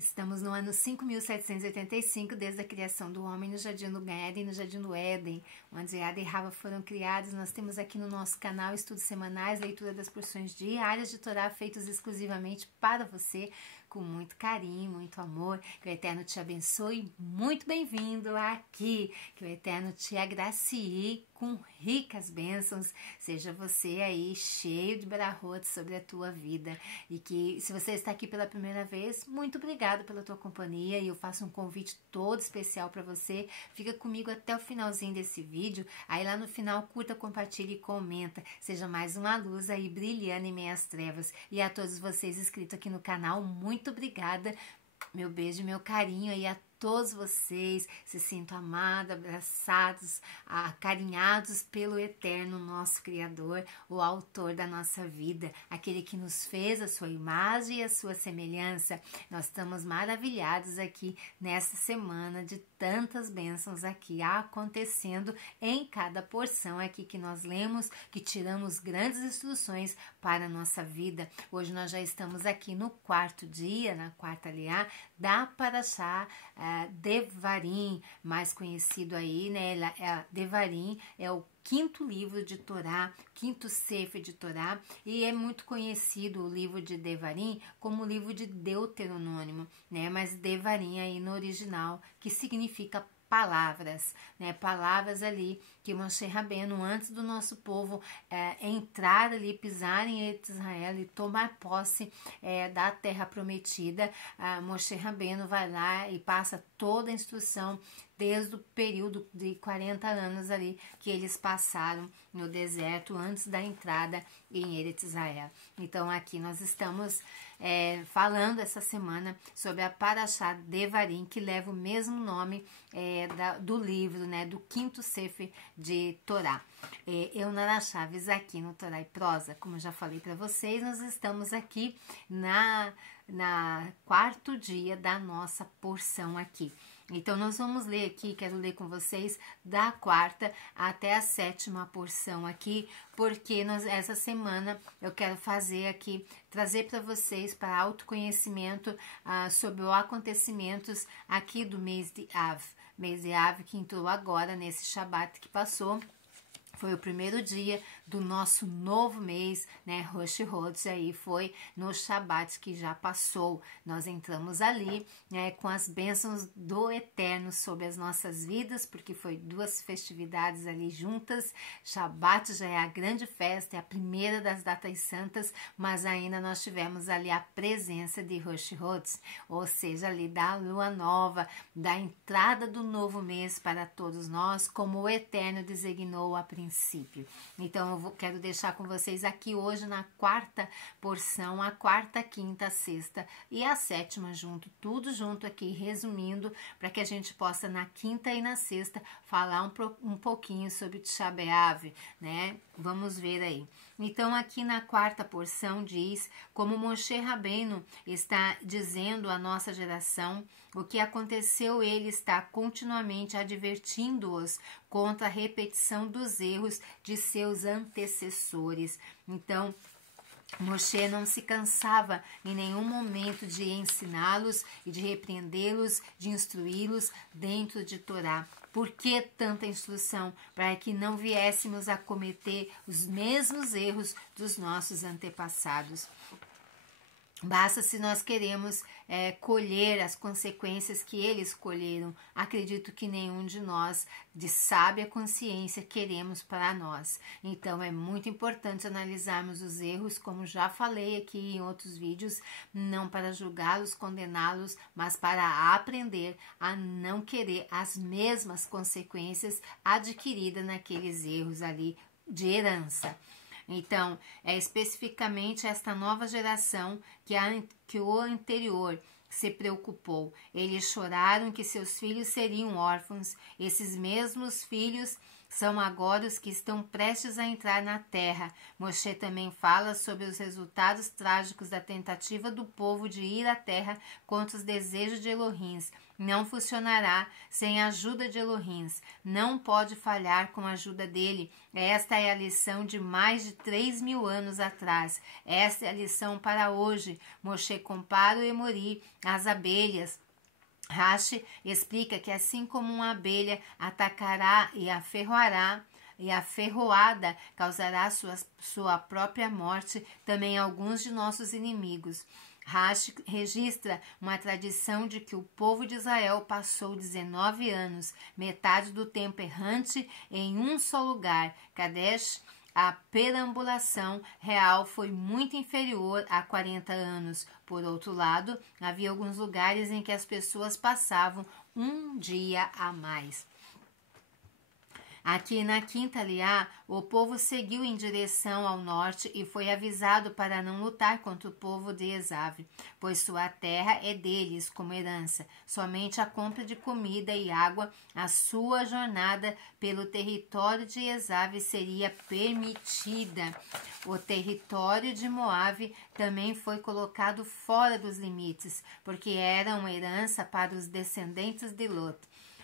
Estamos no ano 5.785 desde a criação do homem no Jardim do Éden, no Jardim do Éden, onde Adão e Rava foram criados. Nós temos aqui no nosso canal estudos semanais, leitura das porções diárias de Torá feitos exclusivamente para você, com muito carinho, muito amor. Que o Eterno te abençoe. Muito bem-vindo aqui. Que o Eterno te agracie com ricas bênçãos. Seja você aí cheio de brahot sobre a tua vida. E que, se você está aqui pela primeira vez, muito obrigado pela tua companhia. E eu faço um convite todo especial para você. Fica comigo até o finalzinho desse vídeo. Aí lá no final, curta, compartilha e comenta. Seja mais uma luz aí brilhando em meias trevas. E a todos vocês inscritos aqui no canal, muito obrigada. Meu beijo, meu carinho aí a todos vocês. Se sintam amados, abraçados, acarinhados pelo Eterno, nosso Criador, o autor da nossa vida, aquele que nos fez a sua imagem e a sua semelhança. Nós estamos maravilhados aqui nessa semana de tantas bênçãos aqui acontecendo em cada porção aqui que nós lemos, que tiramos grandes instruções para a nossa vida. Hoje nós já estamos aqui no quarto dia, na quarta aliá, da Parashá Devarim, mais conhecido aí, né? Devarim é o quinto livro de Torá, quinto Sefer de Torá, e é muito conhecido o livro de Devarim como o livro de Deuteronômio, né? Mas Devarim aí no original, que significa palavras, né? Palavras ali que Moshe Rabbeinu, antes do nosso povo entrar ali, pisar em Israel e tomar posse da terra prometida, Moshe Rabbeinu vai lá e passa toda a instrução desde o período de 40 anos ali que eles passaram no deserto antes da entrada em Eretz Israel. Então aqui nós estamos falando essa semana sobre a Parashá Devarim, que leva o mesmo nome do livro, né, do quinto Sefer de Torá. Eu Narashá aqui no Torá e Prosa, como eu já falei para vocês, nós estamos aqui na quarto dia da nossa porção aqui. Então, nós vamos ler aqui, quero ler com vocês, da quarta até a sétima porção aqui, porque essa semana eu quero fazer aqui, trazer para vocês, para autoconhecimento sobre os acontecimentos aqui do mês de Av. Mês de Av que entrou agora, nesse Shabat que passou. Foi o primeiro dia do nosso novo mês, né? Rosh Chodesh, aí foi no Shabat que já passou. Nós entramos ali, né, com as bênçãos do Eterno sobre as nossas vidas, porque foi duas festividades ali juntas. Shabat já é a grande festa, é a primeira das datas santas, mas ainda nós tivemos ali a presença de Rosh Chodesh, ou seja, ali da lua nova, da entrada do novo mês para todos nós, como o Eterno designou a princípio. Então eu quero deixar com vocês aqui hoje na quarta porção, a quarta, quinta, sexta e a sétima junto, tudo junto aqui, resumindo, para que a gente possa na quinta e na sexta falar um pouquinho sobre Tisha B'Av, né? Vamos ver aí. Então aqui na quarta porção diz como Moshe Rabbeinu está dizendo à nossa geração o que aconteceu. Ele está continuamente advertindo-os contra a repetição dos erros de seus antecessores. Então, Moshe não se cansava em nenhum momento de ensiná-los e de repreendê-los, de instruí-los dentro de Torá. Por que tanta instrução? Para que não viéssemos a cometer os mesmos erros dos nossos antepassados. Basta se nós queremos colher as consequências que eles colheram. Acredito que nenhum de nós, de sábia consciência, queremos para nós. Então é muito importante analisarmos os erros, como já falei aqui em outros vídeos, não para julgá-los, condená-los, mas para aprender a não querer as mesmas consequências adquiridas naqueles erros ali de herança. Então, é especificamente esta nova geração que o anterior se preocupou. Eles choraram que seus filhos seriam órfãos. Esses mesmos filhos são agora os que estão prestes a entrar na terra. Moshe também fala sobre os resultados trágicos da tentativa do povo de ir à terra contra os desejos de Elohim. Não funcionará sem a ajuda de Elohim. Não pode falhar com a ajuda dele. Esta é a lição de mais de 3.000 anos atrás. Esta é a lição para hoje. Moshe compara o Emori às abelhas. Rashi explica que assim como uma abelha atacará e aferroará, e a ferroada causará sua própria morte, também alguns de nossos inimigos. Rashi registra uma tradição de que o povo de Israel passou 19 anos, metade do tempo errante, em um só lugar, Kadesh. A perambulação real foi muito inferior a 40 anos. Por outro lado, havia alguns lugares em que as pessoas passavam um dia a mais. Aqui na Quinta Liá, o povo seguiu em direção ao norte e foi avisado para não lutar contra o povo de Esav, pois sua terra é deles como herança. Somente a compra de comida e água, a sua jornada pelo território de Esav seria permitida. O território de Moabe também foi colocado fora dos limites, porque era uma herança para os descendentes de Lot.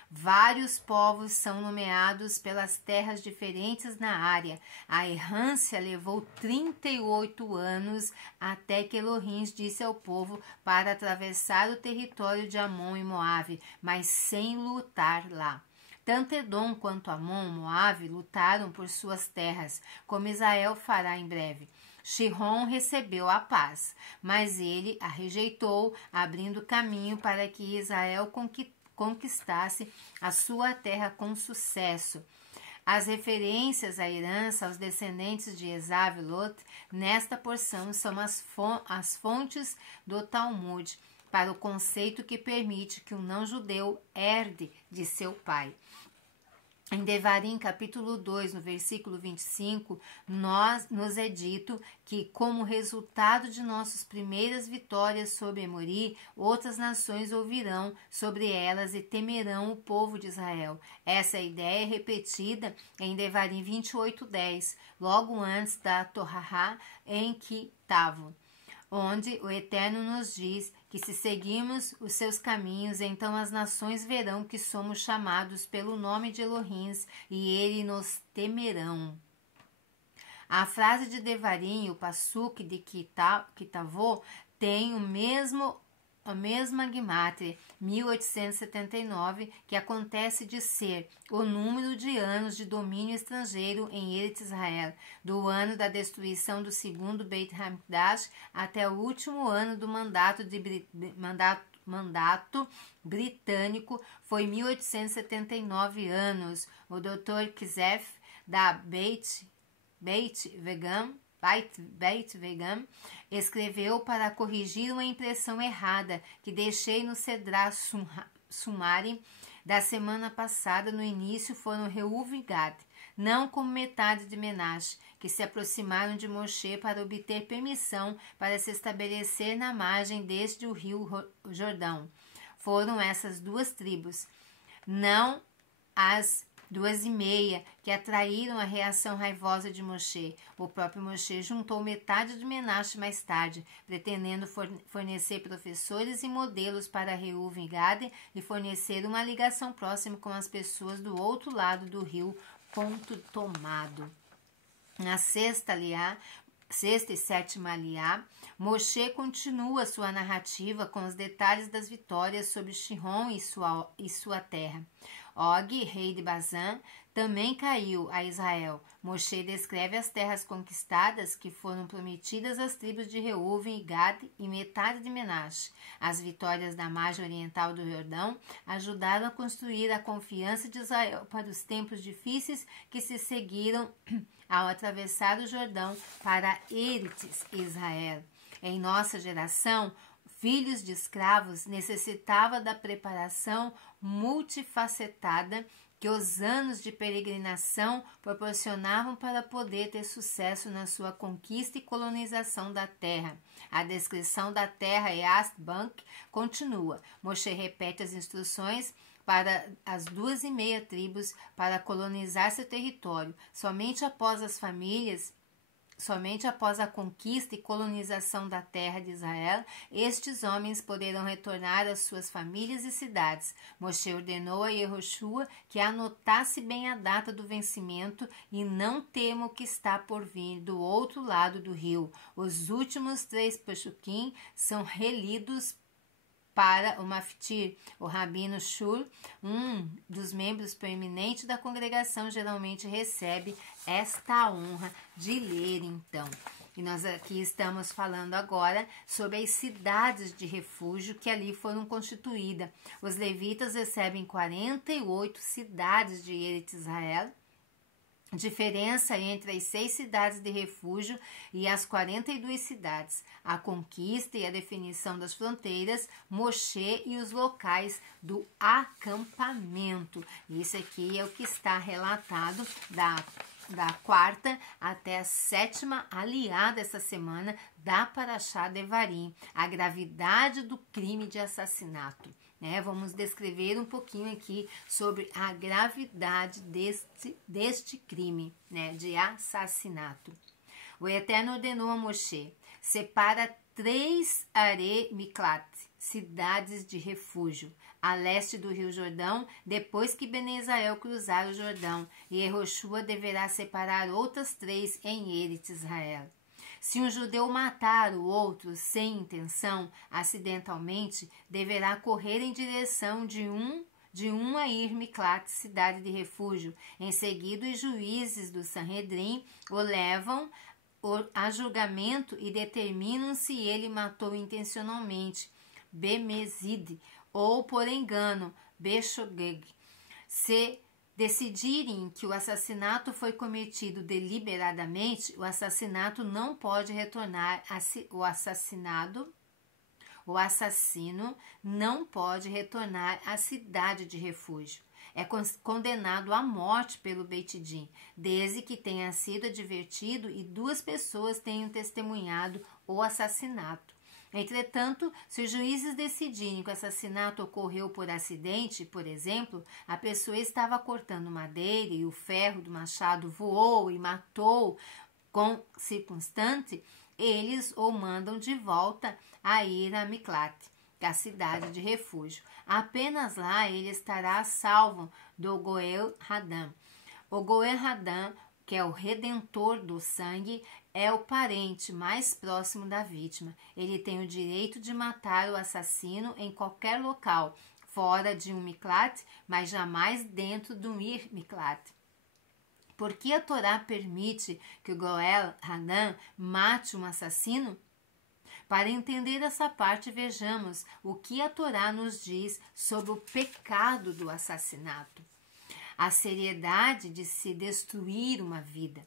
Vários povos são nomeados pelas terras diferentes na área. A errância levou 38 anos até que Elohim disse ao povo para atravessar o território de Amon e Moabe, mas sem lutar lá. Tanto Edom quanto Amon e Moabe lutaram por suas terras, como Israel fará em breve. Shihon recebeu a paz, mas ele a rejeitou, abrindo caminho para que Israel conquistasse a sua terra com sucesso. As referências à herança aos descendentes de Esav e Lot nesta porção são as fontes do Talmud para o conceito que permite que um não-judeu herde de seu pai. Em Devarim, capítulo 2, no versículo 25, nos é dito que, como resultado de nossas primeiras vitórias sobre Emori, outras nações ouvirão sobre elas e temerão o povo de Israel. Essa ideia é repetida em Devarim 28:10, logo antes da Torahá em Kitavo, onde o Eterno nos diz que se seguirmos os seus caminhos, então as nações verão que somos chamados pelo nome de Elohim e ele nos temerão. A frase de Devarim, o Passuk de Kitavô, tem a mesma Gematria, 1879, que acontece de ser o número de anos de domínio estrangeiro em Eretz Israel, do ano da destruição do segundo Beit HaMikdash até o último ano do mandato britânico, foi 1879 anos. O Dr. Kizef, da Beit Vegan, escreveu para corrigir uma impressão errada que deixei no Sedra Sumari da semana passada. No início foram Reuven e Gad, não como metade de Menashe, que se aproximaram de Moshe para obter permissão para se estabelecer na margem deste o rio Jordão. Foram essas duas tribos, não as 2,5 que atraíram a reação raivosa de Moshe. O próprio Moshe juntou metade de Menashe mais tarde, pretendendo fornecer professores e modelos para Reuven e Gad e fornecer uma ligação próxima com as pessoas do outro lado do rio. Ponto tomado. Na sexta e sétima aliá, Moshe continua sua narrativa com os detalhes das vitórias sobre Shihon e sua terra. Og, rei de Bazã, também caiu a Israel. Moshe descreve as terras conquistadas que foram prometidas às tribos de Reuven e Gad e metade de Menashe. As vitórias da margem oriental do Jordão ajudaram a construir a confiança de Israel para os tempos difíceis que se seguiram ao atravessar o Jordão para Eretz Israel. Em nossa geração, filhos de escravos necessitava da preparação multifacetada que os anos de peregrinação proporcionavam para poder ter sucesso na sua conquista e colonização da terra. A descrição da terra East Bank continua. Moshe repete as instruções para as 2,5 tribos para colonizar seu território. Somente após a conquista e colonização da terra de Israel, estes homens poderão retornar às suas famílias e cidades. Moshe ordenou a Yehoshua que anotasse bem a data do vencimento e não tema o que está por vir do outro lado do rio. Os últimos 3 Peshukim são relidos para o Maftir. O Rabino Shur, um dos membros proeminentes da congregação, geralmente recebe esta honra de ler, então. E nós aqui estamos falando agora sobre as cidades de refúgio que ali foram constituídas. Os levitas recebem 48 cidades de Eretz Israel. Diferença entre as 6 cidades de refúgio e as 42 cidades, a conquista e a definição das fronteiras, Moshe e os locais do acampamento. Isso aqui é o que está relatado da 4ª até a 7ª aliada essa semana da Parashá Devarim, a gravidade do crime de assassinato. Vamos descrever um pouquinho aqui sobre a gravidade deste crime, de assassinato. O Eterno ordenou a Moshe: separa 3 Are Miklat, cidades de refúgio, a leste do rio Jordão, depois que Bnei Israel cruzar o Jordão, e Yehoshua deverá separar outras 3 em Eretz Israel. Se um judeu matar o outro sem intenção, acidentalmente, deverá correr em direção de um a Miklat, cidade de refúgio. Em seguida, os juízes do Sanhedrin o levam a julgamento e determinam se ele matou intencionalmente, bemezid, ou por engano, beshogeg. Se decidirem que o assassinato foi cometido deliberadamente, o assassinato não pode retornar o assassino não pode retornar à cidade de refúgio. É condenado à morte pelo Beit Din, desde que tenha sido advertido e 2 pessoas tenham testemunhado o assassinato. Entretanto, se os juízes decidirem que o assassinato ocorreu por acidente, por exemplo, a pessoa estava cortando madeira e o ferro do machado voou e matou com circunstante, eles o mandam de volta a ir a Miklat, a cidade de refúgio. Apenas lá ele estará a salvo do Goel Hadam. O Goel Hadam, que é o redentor do sangue, é o parente mais próximo da vítima. Ele tem o direito de matar o assassino em qualquer local, fora de um Miklat, mas jamais dentro de um Ir Miklat. Por que a Torá permite que o Goel Hadam mate um assassino? Para entender essa parte, vejamos o que a Torá nos diz sobre o pecado do assassinato. A seriedade de se destruir uma vida.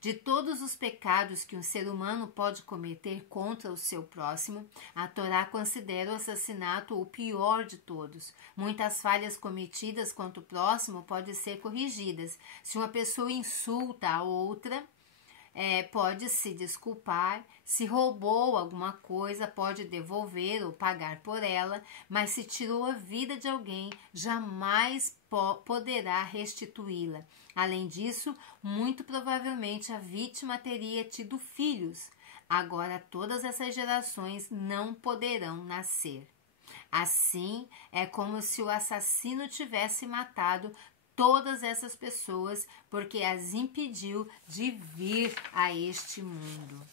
De todos os pecados que um ser humano pode cometer contra o seu próximo, a Torá considera o assassinato o pior de todos. Muitas falhas cometidas contra o próximo podem ser corrigidas. Se uma pessoa insulta a outra, pode se desculpar. Se roubou alguma coisa, pode devolver ou pagar por ela, mas se tirou a vida de alguém, jamais poderá restituí-la. Além disso, muito provavelmente a vítima teria tido filhos. Agora todas essas gerações não poderão nascer. Assim, é como se o assassino tivesse matado todas essas pessoas porque as impediu de vir a este mundo.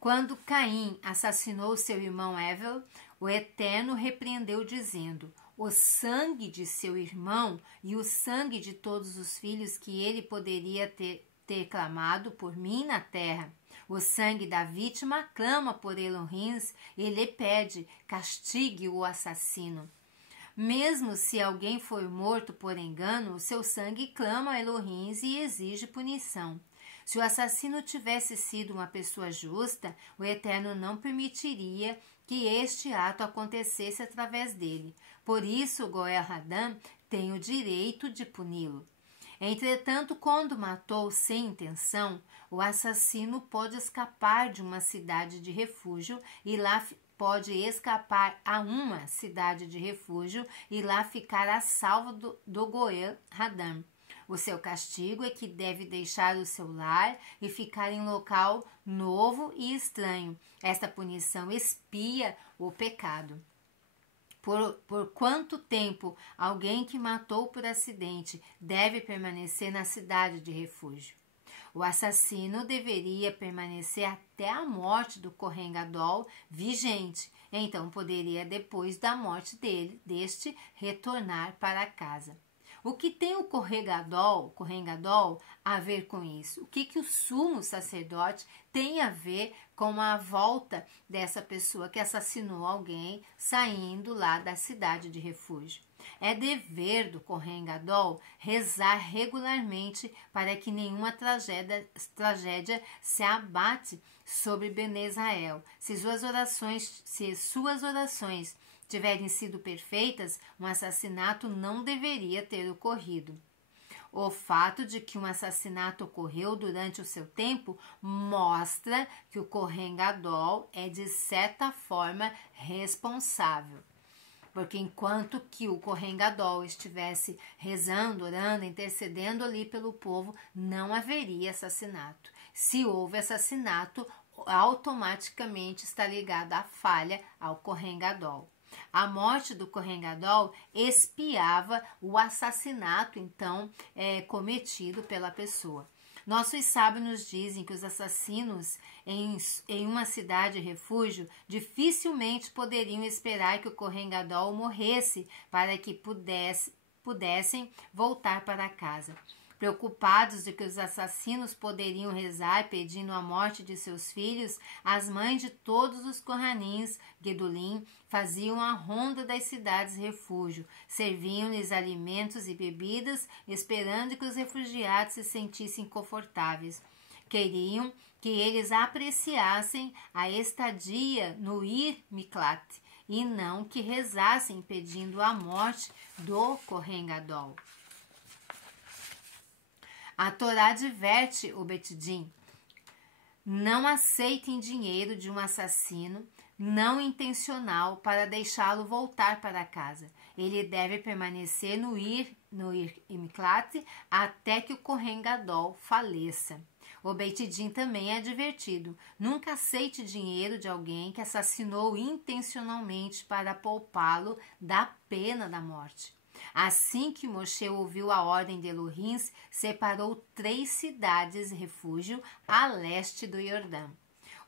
Quando Caim assassinou seu irmão Hevel, o Eterno repreendeu dizendo: o sangue de seu irmão e o sangue de todos os filhos que ele poderia ter clamado por mim na terra. O sangue da vítima clama por Elohim e lhe pede: castigue o assassino. Mesmo se alguém for morto por engano, seu sangue clama a Elohim e exige punição. Se o assassino tivesse sido uma pessoa justa, o Eterno não permitiria que este ato acontecesse através dele. Por isso, Goel Hadam tem o direito de puni-lo. Entretanto, quando matou sem intenção, o assassino pode escapar de uma cidade de refúgio e lá pode escapar a uma cidade de refúgio e lá ficar a salvo do Goel Hadam. O seu castigo é que deve deixar o seu lar e ficar em local novo e estranho. Esta punição expia o pecado. Por quanto tempo alguém que matou por acidente deve permanecer na cidade de refúgio? O assassino deveria permanecer até a morte do Kohen Gadol vigente. Então poderia, depois da morte deste, retornar para casa. O que tem o Kohen Gadol a ver com isso? O que o sumo sacerdote tem a ver com a volta dessa pessoa que assassinou alguém saindo lá da cidade de refúgio? É dever do Kohen Gadol rezar regularmente para que nenhuma tragédia se abate sobre Bnei Israel. Se suas orações tiverem sido perfeitas, um assassinato não deveria ter ocorrido. O fato de que um assassinato ocorreu durante o seu tempo mostra que o Kohen Gadol é, de certa forma, responsável. Porque enquanto que o Kohen Gadol estivesse rezando, orando, intercedendo ali pelo povo, não haveria assassinato. Se houve assassinato, automaticamente está ligada a falha ao Kohen Gadol. A morte do Kohen Gadol expiava o assassinato, então, cometido pela pessoa. Nossos sábios nos dizem que os assassinos em uma cidade refúgio dificilmente poderiam esperar que o Kohen Gadol morresse para que pudessem voltar para casa. Preocupados de que os assassinos poderiam rezar pedindo a morte de seus filhos, as mães de todos os Kohanins, Gedulim, faziam a ronda das cidades refúgio, serviam-lhes alimentos e bebidas, esperando que os refugiados se sentissem confortáveis. Queriam que eles apreciassem a estadia no Ir Miklat, e não que rezassem pedindo a morte do Kohen Gadol. A Torá adverte o Beit-Din: não aceitem dinheiro de um assassino não intencional para deixá-lo voltar para casa. Ele deve permanecer no Ir Miklat até que o Kohen Gadol faleça. O Beit-Din também é advertido: nunca aceite dinheiro de alguém que assassinou intencionalmente para poupá-lo da pena da morte. Assim que Moshe ouviu a ordem de Elohim, separou 3 cidades refúgio a leste do Jordão.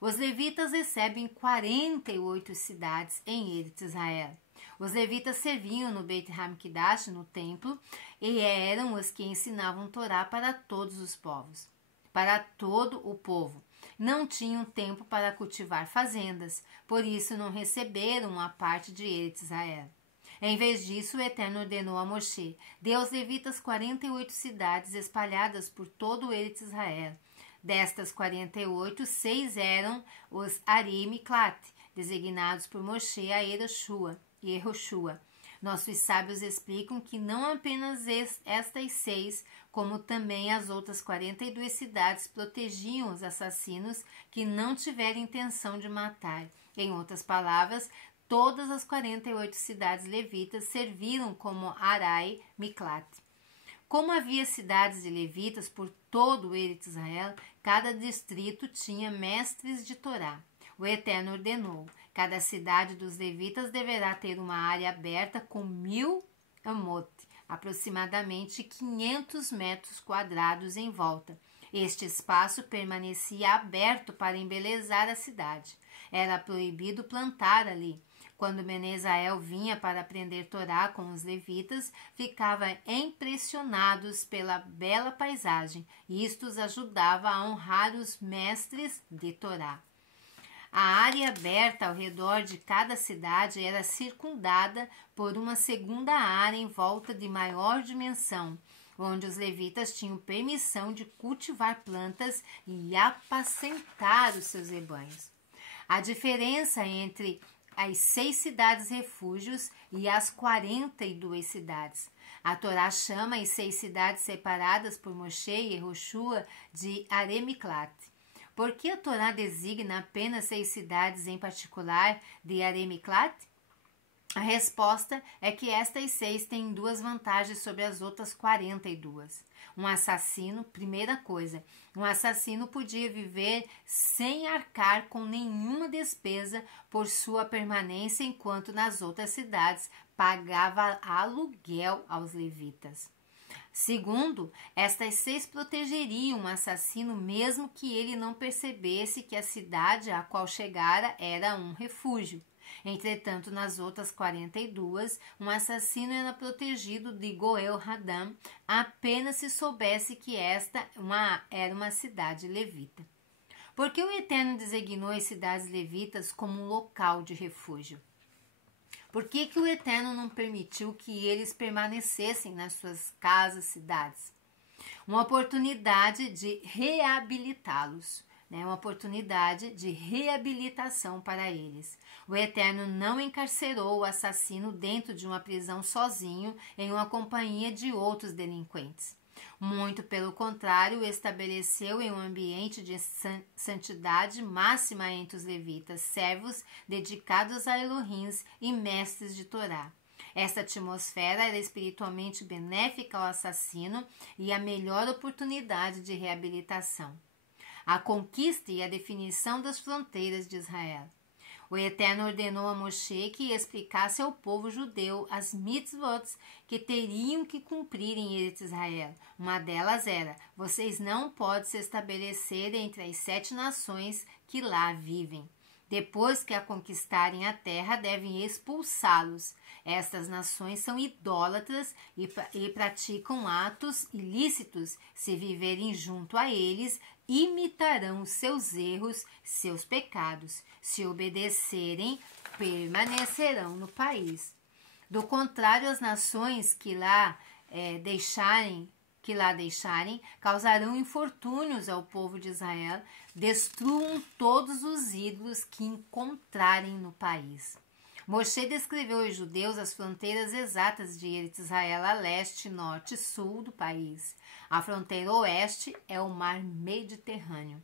Os levitas recebem 48 cidades em Eretz Israel. Os levitas serviam no Beit HaMikdash, no templo, e eram os que ensinavam Torá para todos os povos. Para todo o povo. Não tinham tempo para cultivar fazendas, por isso não receberam a parte de Eretz Israel. Em vez disso, o Eterno ordenou a Moshe: dê aos levitas 48 cidades espalhadas por todo o Eretz Israel. Destas 48, 6 eram os Ari Miklat, designados por Moshe a Yehoshua. Nossos sábios explicam que não apenas estas 6, como também as outras 42 cidades protegiam os assassinos que não tiveram intenção de matar. Em outras palavras, todas as 48 cidades levitas serviram como Arai Miklat. Como havia cidades de levitas por todo o Eretz Israel, cada distrito tinha mestres de Torá. O Eterno ordenou: cada cidade dos levitas deverá ter uma área aberta com 1000 amot, aproximadamente 500 metros quadrados em volta. Este espaço permanecia aberto para embelezar a cidade. Era proibido plantar ali. Quando Bnei Israel vinha para aprender Torá com os levitas, ficavam impressionados pela bela paisagem, e isto os ajudava a honrar os mestres de Torá. A área aberta ao redor de cada cidade era circundada por uma segunda área em volta de maior dimensão, onde os levitas tinham permissão de cultivar plantas e apacentar os seus rebanhos. A diferença entre as 6 cidades refúgios e as 42 cidades. A Torá chama as 6 cidades separadas por Moshe e Yehoshua de Arei Miklat. Por que a Torá designa apenas 6 cidades em particular de Aremiklat? A resposta é que estas 6 têm 2 vantagens sobre as outras 42. Um assassino, primeira coisa, um assassino podia viver sem arcar com nenhuma despesa por sua permanência, enquanto nas outras cidades pagava aluguel aos levitas. Segundo, estas 6 protegeriam o assassino mesmo que ele não percebesse que a cidade a qual chegara era um refúgio. Entretanto, nas outras 42, um assassino era protegido de Goel Hadam apenas se soubesse que esta era uma cidade levita. Por que o Eterno designou as cidades levitas como um local de refúgio? Por que o Eterno não permitiu que eles permanecessem nas suas casas, cidades? Uma oportunidade de reabilitá-los. Uma oportunidade de reabilitação para eles. O Eterno não encarcerou o assassino dentro de uma prisão sozinho em uma companhia de outros delinquentes. Muito pelo contrário, o estabeleceu em um ambiente de santidade máxima entre os levitas, servos dedicados a Elohim e mestres de Torá. Esta atmosfera era espiritualmente benéfica ao assassino e a melhor oportunidade de reabilitação. A conquista e a definição das fronteiras de Israel. O Eterno ordenou a Moshe que explicasse ao povo judeu as mitzvot que teriam que cumprir em Eretz Israel. Uma delas era: vocês não podem se estabelecer entre as 7 nações que lá vivem. Depois que a conquistarem a terra, devem expulsá-los. Estas nações são idólatras e praticam atos ilícitos. Se viverem junto a eles, imitarão seus erros, seus pecados. Se obedecerem, permanecerão no país. Do contrário, as nações que lá deixarem, causarão infortúnios ao povo de Israel, destruam todos os ídolos que encontrarem no país. Moshe descreveu aos judeus as fronteiras exatas de Eretz Israel a leste, norte e sul do país. A fronteira oeste é o mar Mediterrâneo.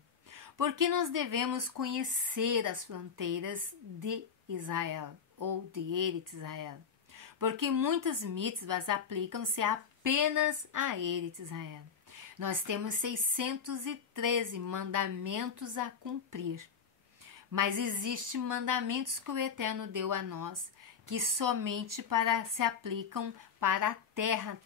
Por que nós devemos conhecer as fronteiras de Israel ou de Eretz Israel? Porque muitas mitzvahs aplicam-se apenas a Eretz Israel. Nós temos 613 mandamentos a cumprir. Mas existem mandamentos que o Eterno deu a nós, que somente se aplicam para a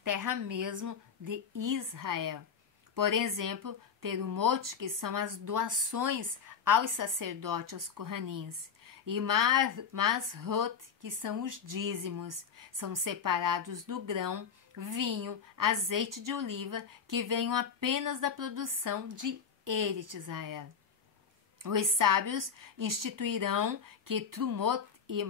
terra mesmo de Israel. Por exemplo, terumot, que são as doações aos sacerdotes, aos kohanins, e masrot, que são os dízimos, são separados do grão, vinho, azeite de oliva, que vêm apenas da produção de Eretz Israel. Os sábios instituirão que trumot e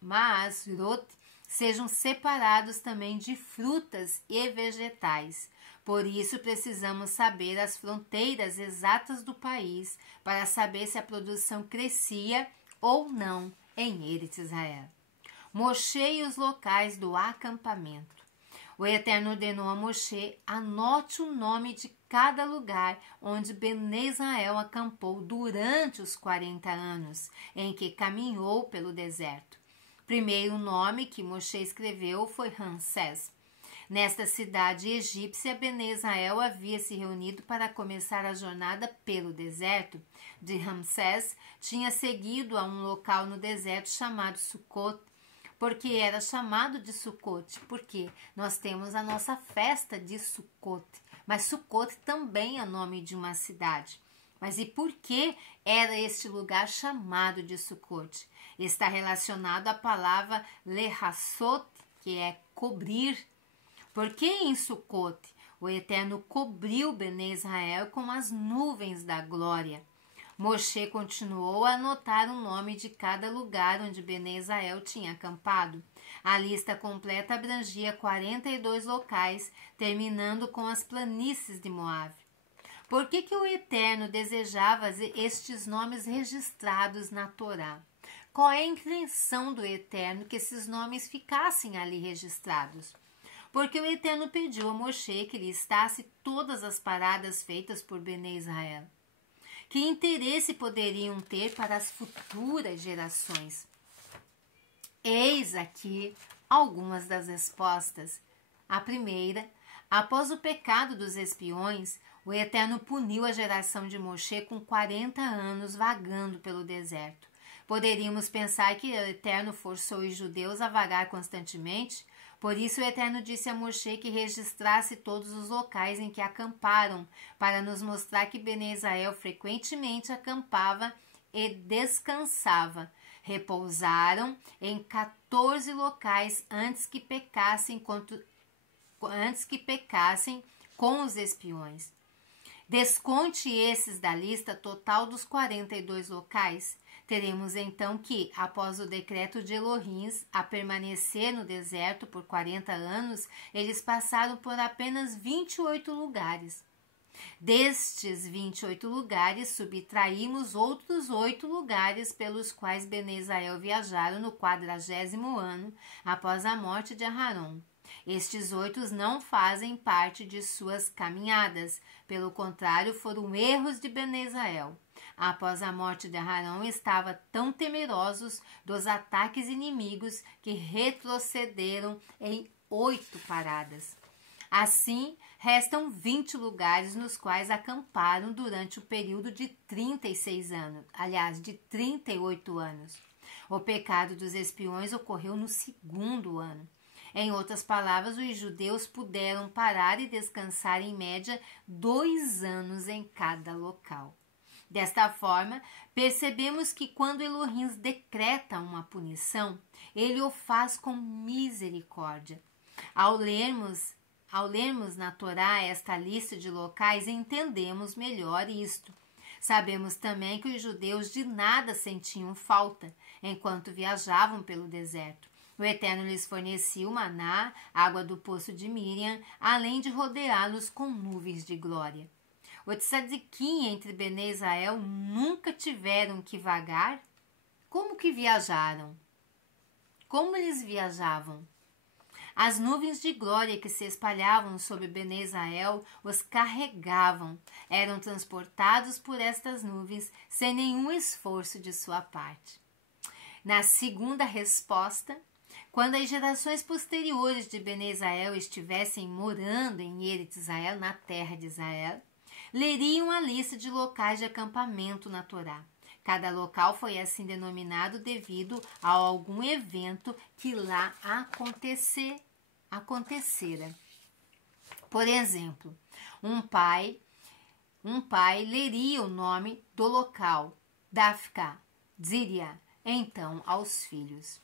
masrot sejam separados também de frutas e vegetais. Por isso, precisamos saber as fronteiras exatas do país para saber se a produção crescia ou não em Eretz Israel. Moshe e os locais do acampamento. O Eterno ordenou a Moshe: anote o nome de cada lugar onde Bnei Israel acampou durante os 40 anos em que caminhou pelo deserto. Primeiro nome que Moshe escreveu foi Ramsés. Nesta cidade egípcia, Bnei Israel havia se reunido para começar a jornada pelo deserto. De Ramsés, tinha seguido a um local no deserto chamado Sucot. Porque era chamado de Sucot? Porque nós temos a nossa festa de Sucot. Mas Sucot também é nome de uma cidade. Mas e por que era este lugar chamado de Sucot? Está relacionado à palavra lehassot, que é cobrir. Porque em Sucot o Eterno cobriu Bnei Israel com as nuvens da glória. Moshe continuou a anotar o nome de cada lugar onde Bnei Israel tinha acampado. A lista completa abrangia 42 locais, terminando com as planícies de Moabe. Por que o Eterno desejava estes nomes registrados na Torá? Qual é a intenção do Eterno que esses nomes ficassem ali registrados? Porque o Eterno pediu a Moshe que listasse todas as paradas feitas por Bnei Israel. que interesse poderiam ter para as futuras gerações? Eis aqui algumas das respostas. A primeira: após o pecado dos espiões, o Eterno puniu a geração de Moshe com 40 anos vagando pelo deserto. Poderíamos pensar que o Eterno forçou os judeus a vagar constantemente. Por isso o Eterno disse a Moshe que registrasse todos os locais em que acamparam, para nos mostrar que Bene Israel frequentemente acampava e descansava. Repousaram em 14 locais antes que pecassem com os espiões. Desconte esses da lista total dos 42 locais. Teremos então que, após o decreto de Elohim a permanecer no deserto por 40 anos, eles passaram por apenas 28 lugares. Destes 28 lugares, subtraímos outros 8 lugares pelos quais Bene Israel viajaram no 40º ano após a morte de Aharon. Estes 8 não fazem parte de suas caminhadas, pelo contrário, foram erros de Bene Israel. Após a morte de Aharon, estavam tão temerosos dos ataques inimigos que retrocederam em 8 paradas. Assim, restam 20 lugares nos quais acamparam durante o período de 36 anos, aliás, de 38 anos. O pecado dos espiões ocorreu no 2º ano. Em outras palavras, os judeus puderam parar e descansar em média 2 anos em cada local. Desta forma, percebemos que quando Elohim decreta uma punição, ele o faz com misericórdia. Ao lermos na Torá esta lista de locais, entendemos melhor isto. Sabemos também que os judeus de nada sentiam falta enquanto viajavam pelo deserto. O Eterno lhes fornecia o maná, água do poço de Miriam, além de rodeá-los com nuvens de glória. O tzadikim entre Bene Israel nunca tiveram que vagar? Como que viajaram? Como eles viajavam? As nuvens de glória que se espalhavam sobre Bene Israel os carregavam, eram transportados por estas nuvens sem nenhum esforço de sua parte. Na segunda resposta, quando as gerações posteriores de Bene Israel estivessem morando em Eretz Israel, na terra de Israel, leriam a lista de locais de acampamento na Torá. Cada local foi assim denominado devido a algum evento que lá acontecera. Por exemplo, um pai leria o nome do local, Dafka, diria então aos filhos: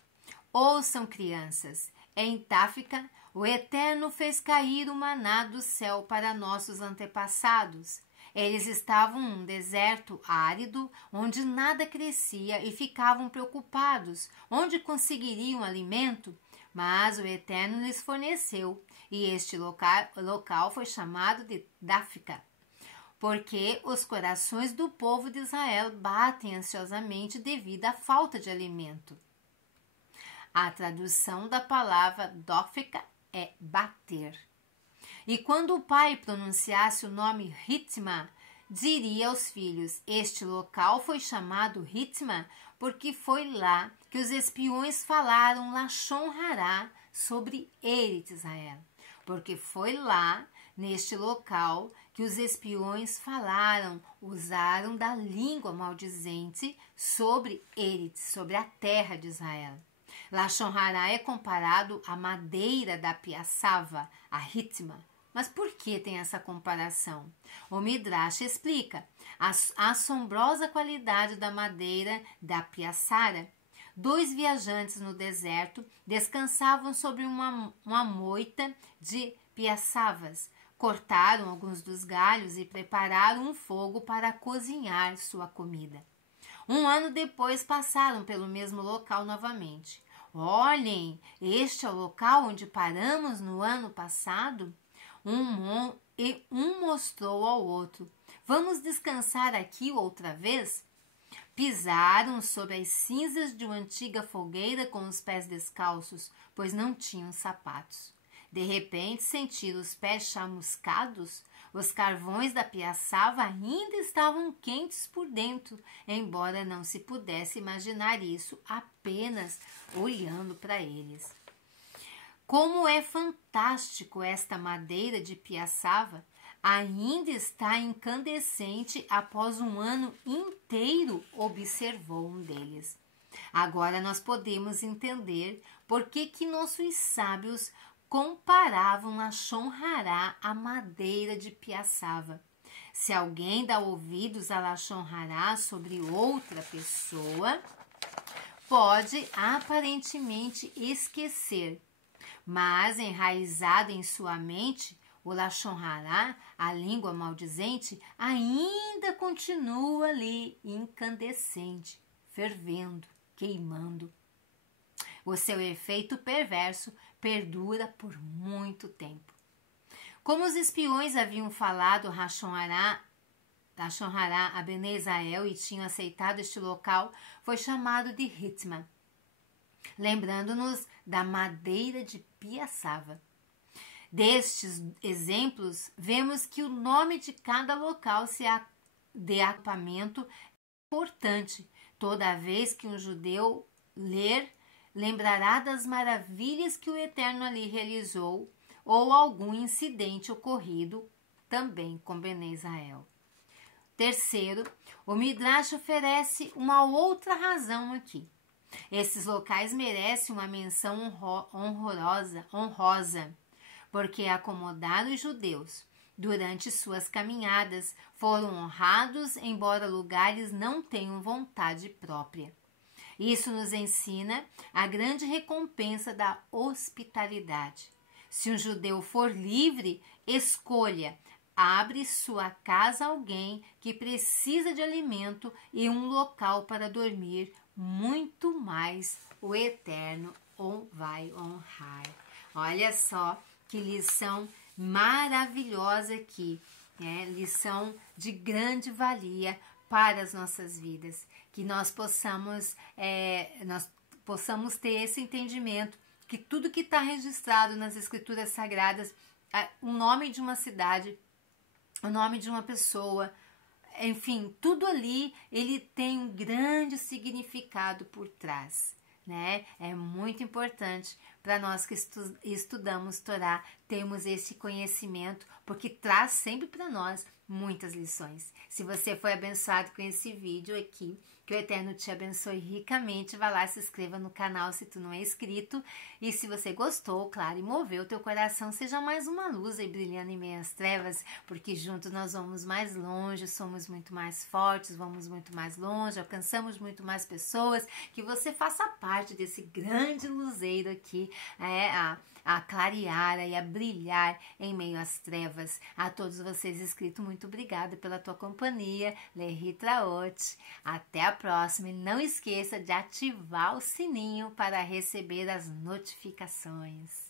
ouçam, crianças, em Dafka o Eterno fez cair o maná do céu para nossos antepassados. Eles estavam num deserto árido, onde nada crescia e ficavam preocupados, onde conseguiriam alimento, mas o Eterno lhes forneceu, e este local foi chamado de Dafka, porque os corações do povo de Israel batem ansiosamente devido à falta de alimento. A tradução da palavra Dafka é bater. E quando o pai pronunciasse o nome Ritma, diria aos filhos: este local foi chamado Ritma porque foi lá que os espiões falaram Lashon Hará sobre Eretz Israel. Porque foi lá, neste local, que os espiões usaram da língua maldizente sobre Eretz, sobre a terra de Israel. Lashon Hará é comparado à madeira da piaçava, a Ritma. Mas por que tem essa comparação? O Midrash explica a assombrosa qualidade da madeira da piaçara. 2 viajantes no deserto descansavam sobre uma moita de piaçavas. Cortaram alguns dos galhos e prepararam um fogo para cozinhar sua comida. 1 ano depois passaram pelo mesmo local novamente. Olhem, este é o local onde paramos no ano passado? Um mostrou ao outro: vamos descansar aqui outra vez? Pisaram sobre as cinzas de uma antiga fogueira com os pés descalços, pois não tinham sapatos. De repente, sentiram os pés chamuscados. Os carvões da piaçava ainda estavam quentes por dentro, embora não se pudesse imaginar isso apenas olhando para eles. Como é fantástico esta madeira de piaçava! Ainda está incandescente após um ano inteiro, observou um deles. Agora nós podemos entender por que nossos sábios comparavam a Lachon Hará à madeira de piaçava. Se alguém dá ouvidos a Lachon Hará sobre outra pessoa, pode aparentemente esquecer, mas enraizado em sua mente, o Lachon Hará, a língua maldizente, ainda continua ali, incandescente, fervendo, queimando. O seu efeito perverso perdura por muito tempo. Como os espiões haviam falado Lachon Hará a Bnei Israel e tinham aceitado este local, foi chamado de Ritma, lembrando-nos da madeira de piaçava. Destes exemplos, vemos que o nome de cada local de acampamento é importante. Toda vez que um judeu ler, lembrará das maravilhas que o Eterno ali realizou ou algum incidente ocorrido também com Bnei Israel. Terceiro, o Midrash oferece uma outra razão aqui. Esses locais merecem uma menção honrosa, porque acomodaram os judeus. Durante suas caminhadas, foram honrados, embora lugares não tenham vontade própria. Isso nos ensina a grande recompensa da hospitalidade. Se um judeu for livre, escolha, abre sua casa a alguém que precisa de alimento e um local para dormir, muito mais o Eterno vai honrar. Olha só que lição maravilhosa aqui, né? Lição de grande valia para as nossas vidas, que nós possamos ter esse entendimento, que tudo que está registrado nas Escrituras Sagradas, o nome de uma cidade, o nome de uma pessoa, enfim, tudo ali, ele tem um grande significado por trás, né? É muito importante para nós que estudamos Torá, termos esse conhecimento, porque traz sempre para nós muitas lições. Se você foi abençoado com esse vídeo aqui, que o Eterno te abençoe ricamente. Vá lá, se inscreva no canal se tu não é inscrito. E se você gostou, claro, e moveu o teu coração, seja mais uma luz aí brilhando em meio às trevas, porque juntos nós vamos mais longe, somos muito mais fortes, vamos muito mais longe, alcançamos muito mais pessoas. Que você faça parte desse grande luzeiro aqui, a clarear e a brilhar em meio às trevas. A todos vocês inscritos, muito obrigada pela tua companhia. Lehitraot. Até a próxima. E não esqueça de ativar o sininho para receber as notificações.